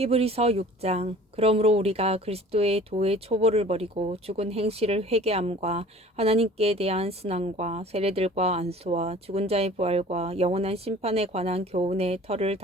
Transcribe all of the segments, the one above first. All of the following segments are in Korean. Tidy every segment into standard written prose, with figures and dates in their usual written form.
히브리서 6장. 그러므로 우리가 그리스도의 도의 초보를 버리고 죽은 행실을 회개함과 하나님께 대한 신앙과 세례들과 안수와 죽은 자의 부활과 영원한 심판에 관한 교훈의 털을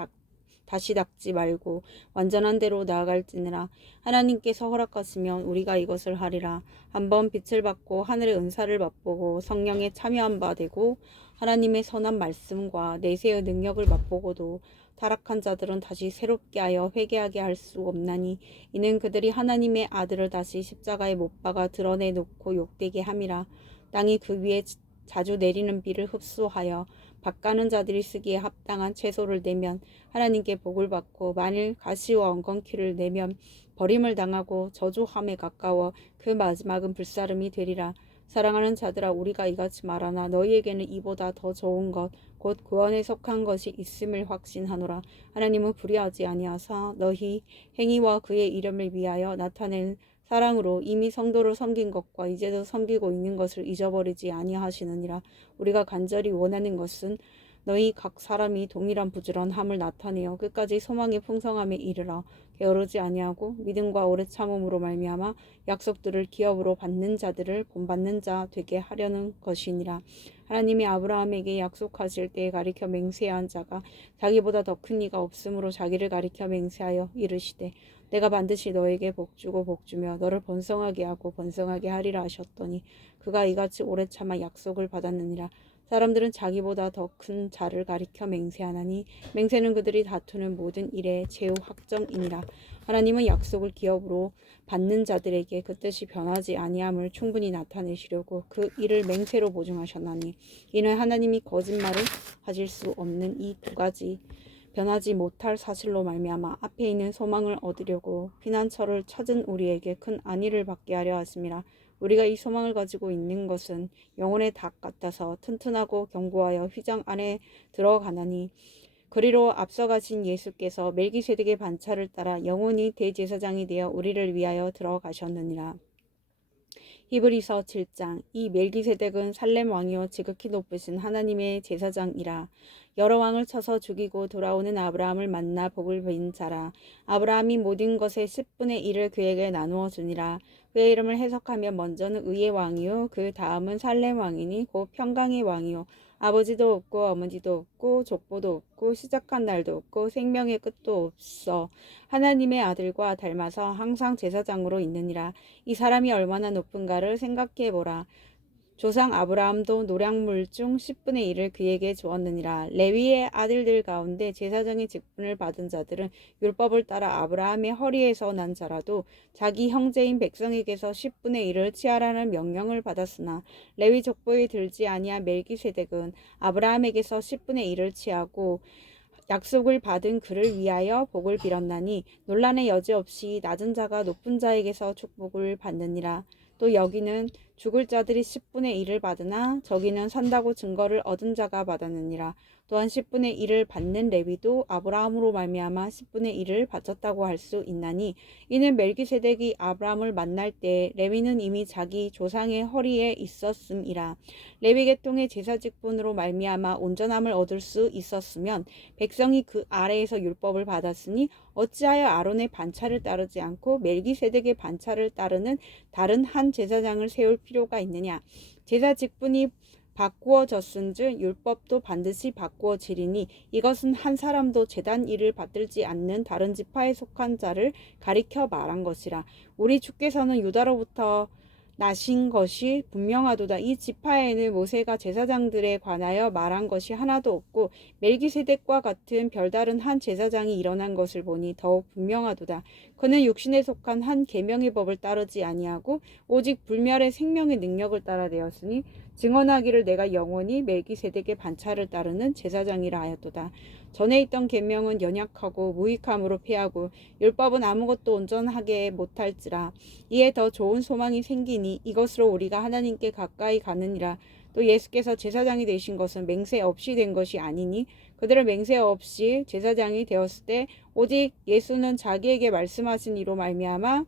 다시 닦지 말고 완전한 대로 나아갈지니라. 하나님께서 허락하시면 우리가 이것을 하리라. 한번 빛을 받고 하늘의 은사를 맛보고 성령에 참여한 바 되고 하나님의 선한 말씀과 내세의 능력을 맛보고도 타락한 자들은 다시 새롭게 하여 회개하게 할 수 없나니 이는 그들이 하나님의 아들을 다시 십자가에 못 박아 드러내놓고 욕되게 함이라. 땅이 그 위에 자주 내리는 비를 흡수하여 밭가는 자들이 쓰기에 합당한 채소를 내면 하나님께 복을 받고, 만일 가시와 엉겅퀴를 내면 버림을 당하고 저주함에 가까워 그 마지막은 불사름이 되리라. 사랑하는 자들아, 우리가 이같이 말하나 너희에게는 이보다 더 좋은 것 곧 구원에 속한 것이 있음을 확신하노라. 하나님은 불의하지 아니하사 너희 행위와 그의 이름을 위하여 나타낸 사랑으로 이미 성도를 섬긴 것과 이제도 섬기고 있는 것을 잊어버리지 아니하시느니라. 우리가 간절히 원하는 것은 너희 각 사람이 동일한 부지런함을 나타내어 끝까지 소망의 풍성함에 이르러 게으르지 아니하고 믿음과 오래 참음으로 말미암아 약속들을 기업으로 받는 자들을 본받는 자 되게 하려는 것이니라. 하나님이 아브라함에게 약속하실 때에 가리켜 맹세한 자가 자기보다 더 큰 이가 없으므로 자기를 가리켜 맹세하여 이르시되 내가 반드시 너에게 복주고 복주며 너를 번성하게 하고 번성하게 하리라 하셨더니 그가 이같이 오래 참아 약속을 받았느니라. 사람들은 자기보다 더 큰 자를 가리켜 맹세하나니 맹세는 그들이 다투는 모든 일의 최후 확정이니라. 하나님은 약속을 기업으로 받는 자들에게 그 뜻이 변하지 아니함을 충분히 나타내시려고 그 일을 맹세로 보증하셨나니 이는 하나님이 거짓말을 하실 수 없는 이 두 가지 변하지 못할 사실로 말미암아 앞에 있는 소망을 얻으려고 피난처를 찾은 우리에게 큰 안위를 받게 하려 하심이라. 우리가 이 소망을 가지고 있는 것은 영혼의 닭 같아서 튼튼하고 견고하여 휘장 안에 들어가나니 그리로 앞서가신 예수께서 멜기세덱의 반차를 따라 영원히 대제사장이 되어 우리를 위하여 들어가셨느니라. 히브리서 7장. 이 멜기세덱은 살렘 왕이요 지극히 높으신 하나님의 제사장이라. 여러 왕을 쳐서 죽이고 돌아오는 아브라함을 만나 복을 빈 자라. 아브라함이 모든 것의 10분의 1을 그에게 나누어 주니라. 그의 이름을 해석하면 먼저는 의의 왕이요 그 다음은 살렘 왕이니 곧 평강의 왕이요 아버지도 없고 어머니도 없고 족보도 없고 시작한 날도 없고 생명의 끝도 없어 하나님의 아들과 닮아서 항상 제사장으로 있느니라. 이 사람이 얼마나 높은가를 생각해 보라. 조상 아브라함도 노량물 중 10분의 1을 그에게 주었느니라. 레위의 아들들 가운데 제사장의 직분을 받은 자들은 율법을 따라 아브라함의 허리에서 난 자라도 자기 형제인 백성에게서 10분의 1을 취하라는 명령을 받았으나 레위 족보에 들지 아니한 멜기세덱은 아브라함에게서 10분의 1을 취하고 약속을 받은 그를 위하여 복을 빌었나니 논란의 여지 없이 낮은 자가 높은 자에게서 축복을 받느니라. 또 여기는 죽을 자들이 10분의 1을 받으나 저기는 산다고 증거를 얻은 자가 받았느니라. 또한 10분의 1을 받는 레위도 아브라함으로 말미암아 10분의 1을 바쳤다고 할 수 있나니 이는 멜기세덱이 아브라함을 만날 때 레위는 이미 자기 조상의 허리에 있었음이라. 레위 계통의 제사 직분으로 말미암아 온전함을 얻을 수 있었으면 백성이 그 아래에서 율법을 받았으니 어찌하여 아론의 반차를 따르지 않고 멜기세덱의 반차를 따르는 다른 한 제사장을 세울 필요가 있느냐. 제사 직분이 바꾸어졌은즉 율법도 반드시 바꾸어지리니 이것은 한 사람도 제단 일을 받들지 않는 다른 지파에 속한 자를 가리켜 말한 것이라. 우리 주께서는 유다로부터 나신 것이 분명하도다. 이 지파에는 모세가 제사장들에 관하여 말한 것이 하나도 없고 멜기세덱과 같은 별다른 한 제사장이 일어난 것을 보니 더욱 분명하도다. 그는 육신에 속한 한 계명의 법을 따르지 아니하고 오직 불멸의 생명의 능력을 따라 되었으니 증언하기를 내가 영원히 멜기세덱의 반차를 따르는 제사장이라 하였도다. 전에 있던 계명은 연약하고 무익함으로 패하고 율법은 아무것도 온전하게 못할지라. 이에 더 좋은 소망이 생기니 이것으로 우리가 하나님께 가까이 가느니라. 또 예수께서 제사장이 되신 것은 맹세 없이 된 것이 아니니 그들은 맹세 없이 제사장이 되었을 때 오직 예수는 자기에게 말씀하신 이로 말미암아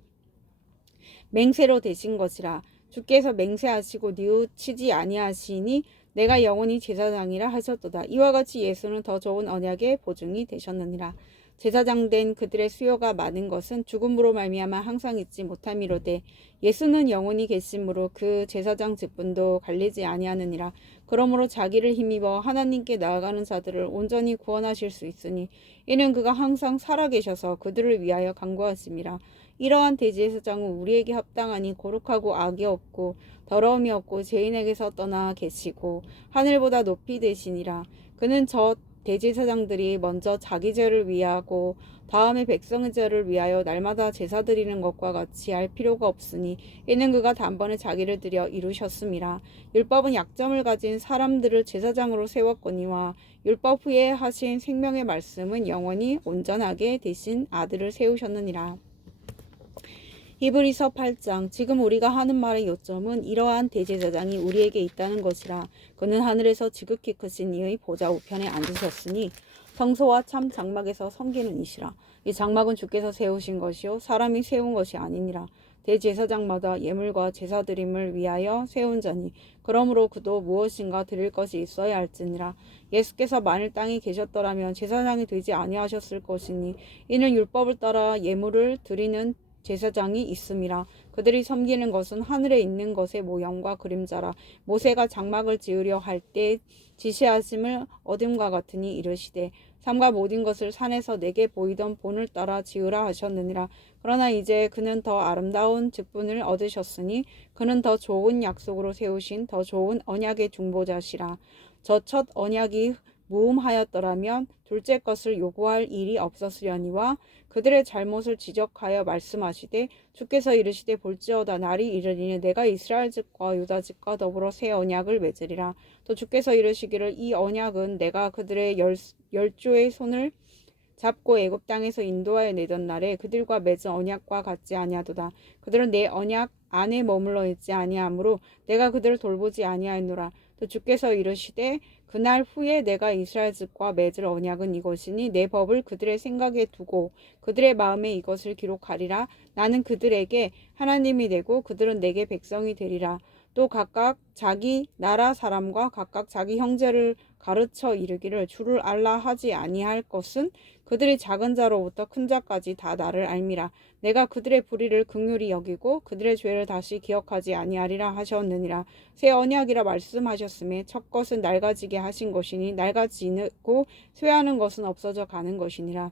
맹세로 되신 것이라. 주께서 맹세하시고 뉘우치지 아니하시니 내가 영원히 제사장이라 하셨도다. 이와 같이 예수는 더 좋은 언약의 보증이 되셨느니라. 제사장 된 그들의 수요가 많은 것은 죽음으로 말미암아 항상 잊지 못함이로되 예수는 영원히 계심으로 그 제사장 직분도 갈리지 아니하느니라. 그러므로 자기를 힘입어 하나님께 나아가는 자들을 온전히 구원하실 수 있으니 이는 그가 항상 살아계셔서 그들을 위하여 간구하심이라. 이러한 대제사장은 우리에게 합당하니 거룩하고 악이 없고 더러움이 없고 죄인에게서 떠나 계시고 하늘보다 높이 되시니라. 그는 저 대제사장들이 먼저 자기 죄를 위하고 다음에 백성의 죄를 위하여 날마다 제사 드리는 것과 같이 할 필요가 없으니 이는 그가 단번에 자기를 들여 이루셨음이라. 율법은 약점을 가진 사람들을 제사장으로 세웠거니와 율법 후에 하신 생명의 말씀은 영원히 온전하게 되신 아들을 세우셨느니라. 히브리서 8장. 지금 우리가 하는 말의 요점은 이러한 대제사장이 우리에게 있다는 것이라. 그는 하늘에서 지극히 크신 이의 보좌 우편에 앉으셨으니 성소와 참 장막에서 섬기는 이시라. 이 장막은 주께서 세우신 것이요 사람이 세운 것이 아니니라. 대제사장마다 예물과 제사드림을 위하여 세운 자니 그러므로 그도 무엇인가 드릴 것이 있어야 할지니라. 예수께서 만일 땅에 계셨더라면 제사장이 되지 아니하셨을 것이니 이는 율법을 따라 예물을 드리는 제사장이 있음이라. 그들이 섬기는 것은 하늘에 있는 것의 모형과 그림자라. 모세가 장막을 지으려 할 때 지시하심을 얻음과 같으니 이르시되 삼가 모든 것을 산에서 내게 보이던 본을 따라 지으라 하셨느니라. 그러나 이제 그는 더 아름다운 직분을 얻으셨으니 그는 더 좋은 약속으로 세우신 더 좋은 언약의 중보자시라. 저 첫 언약이 무음하였더라면 둘째 것을 요구할 일이 없었으려니와 그들의 잘못을 지적하여 말씀하시되 주께서 이르시되 볼지어다 날이 이르리니 내가 이스라엘 집과 유다 집과 더불어 새 언약을 맺으리라. 또 주께서 이르시기를 이 언약은 내가 그들의 열조의 손을 잡고 애굽 땅에서 인도하여 내던 날에 그들과 맺은 언약과 같지 아니하도다. 그들은 내 언약 안에 머물러 있지 아니하므로 내가 그들을 돌보지 아니하였노라. 또 주께서 이르시되 그날 후에 내가 이스라엘 집과 맺을 언약은 이것이니 내 법을 그들의 생각에 두고 그들의 마음에 이것을 기록하리라. 나는 그들에게 하나님이 되고 그들은 내게 백성이 되리라. 또 각각 자기 나라 사람과 각각 자기 형제를 가르쳐 이르기를 주를 알라 하지 아니할 것은 그들이 작은 자로부터 큰 자까지 다 나를 알미라. 내가 그들의 불의를 긍휼히 여기고 그들의 죄를 다시 기억하지 아니하리라 하셨느니라. 새 언약이라 말씀하셨음에 첫 것은 낡아지게 하신 것이니 낡아지고 쇠하는 것은 없어져 가는 것이니라.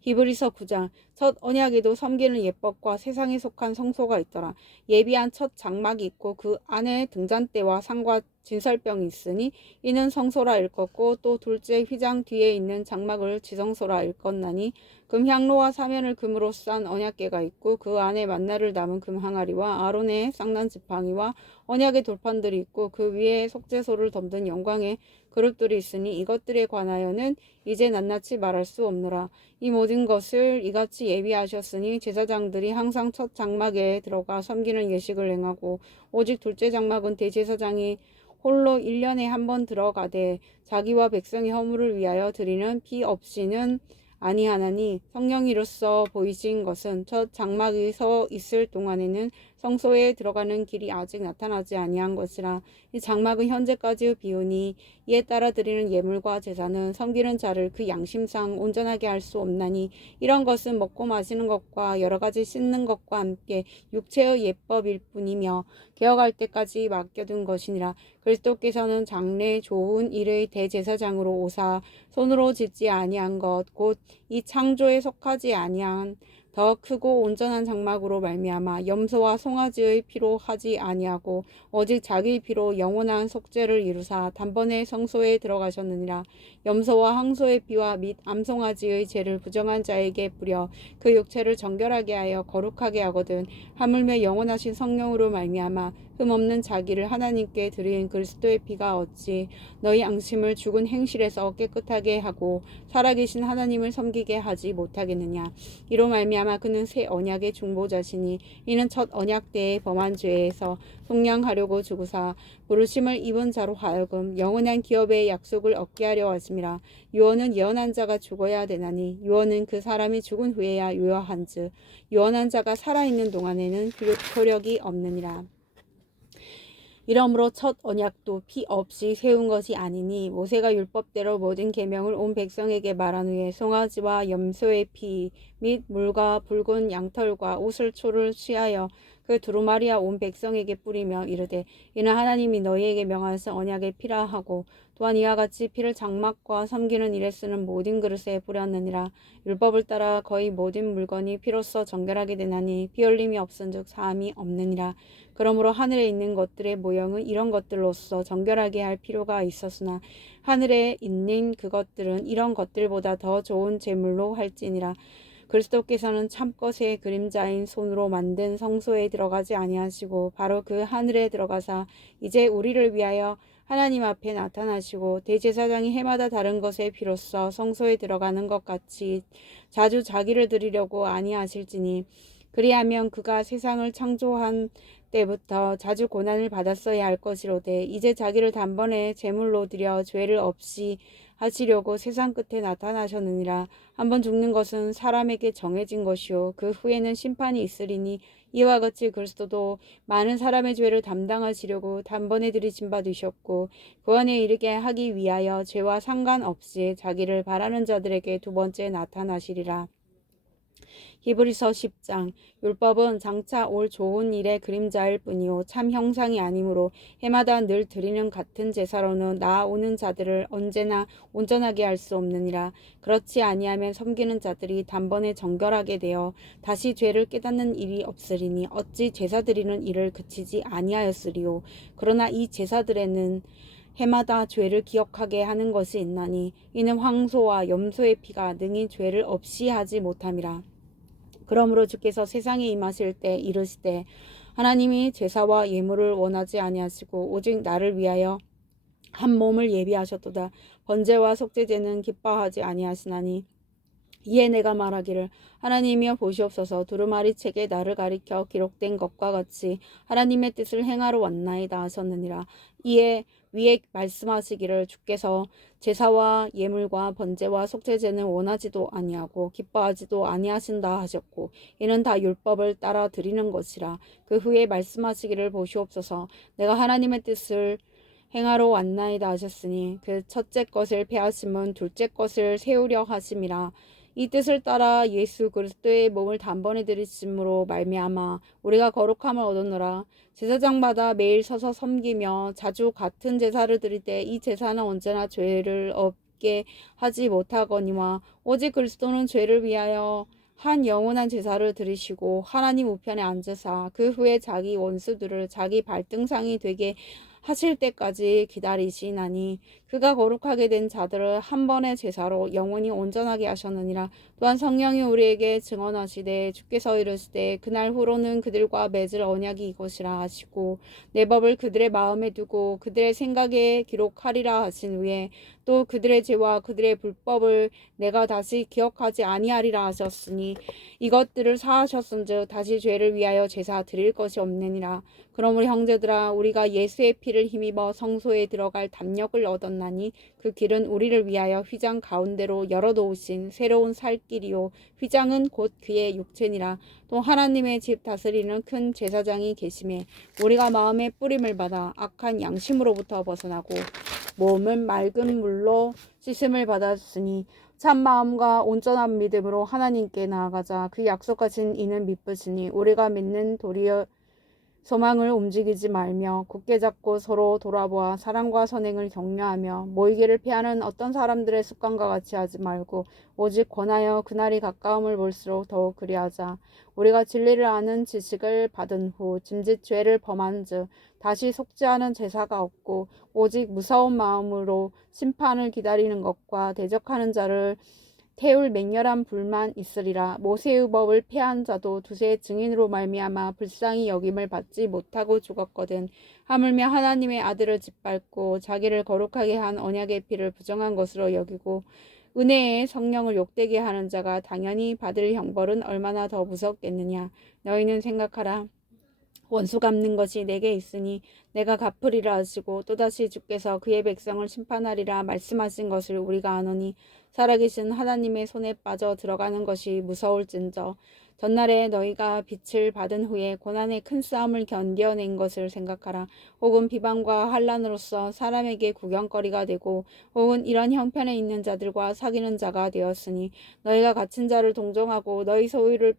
히브리서 9장. 첫 언약에도 섬기는 예법과 세상에 속한 성소가 있더라. 예비한 첫 장막이 있고 그 안에 등잔대와 상과 진설병이 있으니 이는 성소라 일컫고 또 둘째 휘장 뒤에 있는 장막을 지성소라 일컫나니 금향로와 사면을 금으로 싼 언약궤가 있고 그 안에 만나를 담은 금 항아리와 아론의 쌍난 지팡이와 언약의 돌판들이 있고 그 위에 속죄소를 덮는 영광의 그릇들이 있으니 이것들에 관하여는 이제 낱낱이 말할 수 없노라. 이 모든 것을 이같이 예비하셨으니 제사장들이 항상 첫 장막에 들어가 섬기는 예식을 행하고 오직 둘째 장막은 대제사장이 홀로 1년에 한 번 들어가되 자기와 백성의 허물을 위하여 드리는 피 없이는 아니하나니 성령이로서 보이신 것은 첫 장막이 서 있을 동안에는 성소에 들어가는 길이 아직 나타나지 아니한 것이라. 이 장막은 현재까지의 비유니 이에 따라 드리는 예물과 제사는 섬기는 자를 그 양심상 온전하게 할 수 없나니 이런 것은 먹고 마시는 것과 여러 가지 씻는 것과 함께 육체의 예법일 뿐이며 개혁할 때까지 맡겨둔 것이니라. 그리스도께서는 장래 좋은 일의 대제사장으로 오사 손으로 짓지 아니한 것 곧 이 창조에 속하지 아니한 더 크고 온전한 장막으로 말미암아 염소와 송아지의 피로 하지 아니하고 오직 자기 피로 영원한 속죄를 이루사 단번에 성소에 들어가셨느니라. 염소와 항소의 피와 및 암송아지의 죄를 부정한 자에게 뿌려 그 육체를 정결하게 하여 거룩하게 하거든 하물며 영원하신 성령으로 말미암아 흠없는 자기를 하나님께 드린 그리스도의 피가 어찌 너희 양심을 죽은 행실에서 깨끗하게 하고 살아계신 하나님을 섬기게 하지 못하겠느냐. 이로 말미암아 그는 새 언약의 중보자시니 이는 첫 언약 때의 범한 죄에서 속량하려고 주구사 부르심을 입은 자로 하여금 영원한 기업의 약속을 얻게 하려 하심이라. 유언은 예언한 자가 죽어야 되나니 유언은 그 사람이 죽은 후에야 유효한즉 유언한 자가 살아있는 동안에는 효력이 없느니라. 이러므로 첫 언약도 피 없이 세운 것이 아니니 모세가 율법대로 모든 계명을 온 백성에게 말한 후에 송아지와 염소의 피 및 물과 붉은 양털과 우슬초를 취하여 그 두루마리와 온 백성에게 뿌리며 이르되 이는 하나님이 너희에게 명하신 언약의 피라 하고 또한 이와 같이 피를 장막과 섬기는 일에 쓰는 모든 그릇에 뿌렸느니라. 율법을 따라 거의 모든 물건이 피로써 정결하게 되나니 피 흘림이 없은즉 사함이 없느니라. 그러므로 하늘에 있는 것들의 모형은 이런 것들로서 정결하게 할 필요가 있었으나 하늘에 있는 그것들은 이런 것들보다 더 좋은 제물로 할지니라. 그리스도께서는 참것의 그림자인 손으로 만든 성소에 들어가지 아니하시고 바로 그 하늘에 들어가사 이제 우리를 위하여 하나님 앞에 나타나시고 대제사장이 해마다 다른 것의 피로써 성소에 들어가는 것 같이 자주 자기를 드리려고 아니하실지니 그리하면 그가 세상을 창조한 때부터 자주 고난을 받았어야 할 것이로되 이제 자기를 단번에 제물로 드려 죄를 없이 하시려고 세상 끝에 나타나셨느니라. 한번 죽는 것은 사람에게 정해진 것이요 그 후에는 심판이 있으리니 이와 같이 그리스도도 많은 사람의 죄를 담당하시려고 단번에 들이신 바 되셨고 구원에 이르게 하기 위하여 죄와 상관없이 자기를 바라는 자들에게 두 번째 나타나시리라. 히브리서 10장 율법은 장차 올 좋은 일의 그림자일 뿐이요 참 형상이 아니므로 해마다 늘 드리는 같은 제사로는 나아오는 자들을 언제나 온전하게 할 수 없느니라. 그렇지 아니하면 섬기는 자들이 단번에 정결하게 되어 다시 죄를 깨닫는 일이 없으리니 어찌 제사 드리는 일을 그치지 아니하였으리요. 그러나 이 제사들에는 해마다 죄를 기억하게 하는 것이 있나니 이는 황소와 염소의 피가 능히 죄를 없이 하지 못함이라. 그러므로 주께서 세상에 임하실 때 이르시되 하나님이 제사와 예물을 원하지 아니하시고 오직 나를 위하여 한 몸을 예비하셨도다. 번제와 속죄제는 기뻐하지 아니하시나니 이에 내가 말하기를 하나님이여 보시옵소서 두루마리 책에 나를 가리켜 기록된 것과 같이 하나님의 뜻을 행하러 왔나이다 하셨느니라. 이에 위에 말씀하시기를 주께서 제사와 예물과 번제와 속죄제는 원하지도 아니하고 기뻐하지도 아니하신다 하셨고 이는 다 율법을 따라 드리는 것이라. 그 후에 말씀하시기를 보시옵소서 내가 하나님의 뜻을 행하러 왔나이다 하셨으니 그 첫째 것을 패하심은 둘째 것을 세우려 하심이라. 이 뜻을 따라 예수 그리스도의 몸을 단번에 들이심으로 말미암아 우리가 거룩함을 얻었노라. 제사장마다 매일 서서 섬기며 자주 같은 제사를 드릴 때 이 제사는 언제나 죄를 없게 하지 못하거니와 오직 그리스도는 죄를 위하여 한 영원한 제사를 드리시고 하나님 우편에 앉으사 그 후에 자기 원수들을 자기 발등상이 되게 하실 때까지 기다리시나니 그가 거룩하게 된 자들을 한 번의 제사로 영원히 온전하게 하셨느니라. 또한 성령이 우리에게 증언하시되 주께서 이르시되 그날 후로는 그들과 맺을 언약이 이것이라 하시고 내 법을 그들의 마음에 두고 그들의 생각에 기록하리라 하신 후에 또 그들의 죄와 그들의 불법을 내가 다시 기억하지 아니하리라 하셨으니 이것들을 사하셨은즉 다시 죄를 위하여 제사 드릴 것이 없느니라. 그러므로 형제들아 우리가 예수의 피를 힘입어 성소에 들어갈 담력을 얻었나니 그 길은 우리를 위하여 휘장 가운데로 열어놓으신 새로운 살 길이요 휘장은 곧 그의 육체니라. 또 하나님의 집 다스리는 큰 제사장이 계심에 우리가 마음의 뿌림을 받아 악한 양심으로부터 벗어나고 몸은 맑은 물로 씻음을 받았으니 참 마음과 온전한 믿음으로 하나님께 나아가자. 그 약속하신 이는 미쁘시니 우리가 믿는 도리어 소망을 움직이지 말며 굳게 잡고 서로 돌아보아 사랑과 선행을 격려하며 모이기를 피하는 어떤 사람들의 습관과 같이 하지 말고 오직 권하여 그날이 가까움을 볼수록 더욱 그리하자. 우리가 진리를 아는 지식을 받은 후 짐짓 죄를 범한즉 다시 속죄하는 제사가 없고 오직 무서운 마음으로 심판을 기다리는 것과 대적하는 자를 태울 맹렬한 불만 있으리라. 모세의 법을 폐한 자도 두세 증인으로 말미암아 불쌍히 여김을 받지 못하고 죽었거든. 하물며 하나님의 아들을 짓밟고 자기를 거룩하게 한 언약의 피를 부정한 것으로 여기고 은혜의 성령을 욕되게 하는 자가 당연히 받을 형벌은 얼마나 더 무섭겠느냐. 너희는 생각하라. 원수 갚는 것이 내게 있으니 내가 갚으리라 하시고 또다시 주께서 그의 백성을 심판하리라 말씀하신 것을 우리가 아노니 살아계신 하나님의 손에 빠져 들어가는 것이 무서울진저 전날에 너희가 빛을 받은 후에 고난의 큰 싸움을 견뎌낸 것을 생각하라. 혹은 비방과 환난으로서 사람에게 구경거리가 되고 혹은 이런 형편에 있는 자들과 사귀는 자가 되었으니 너희가 갇힌 자를 동정하고 너희 소유를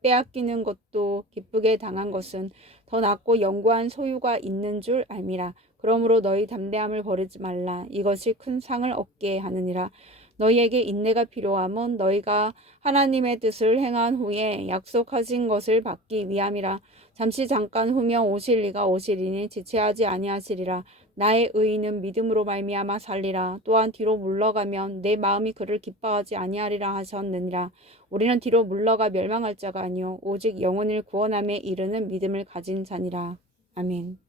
빼앗기는 것도 기쁘게 당한 것은 더 낫고 영구한 소유가 있는 줄 알미라. 그러므로 너희 담대함을 버리지 말라. 이것이 큰 상을 얻게 하느니라. 너희에게 인내가 필요함은 너희가 하나님의 뜻을 행한 후에 약속하신 것을 받기 위함이라. 잠깐 후면 오실 이가 오시리니 지체하지 아니하시리라. 나의 의인은 믿음으로 말미암아 살리라. 또한 뒤로 물러가면 내 마음이 그를 기뻐하지 아니하리라 하셨느니라. 우리는 뒤로 물러가 멸망할 자가 아니요 오직 영혼을 구원함에 이르는 믿음을 가진 자니라. 아멘.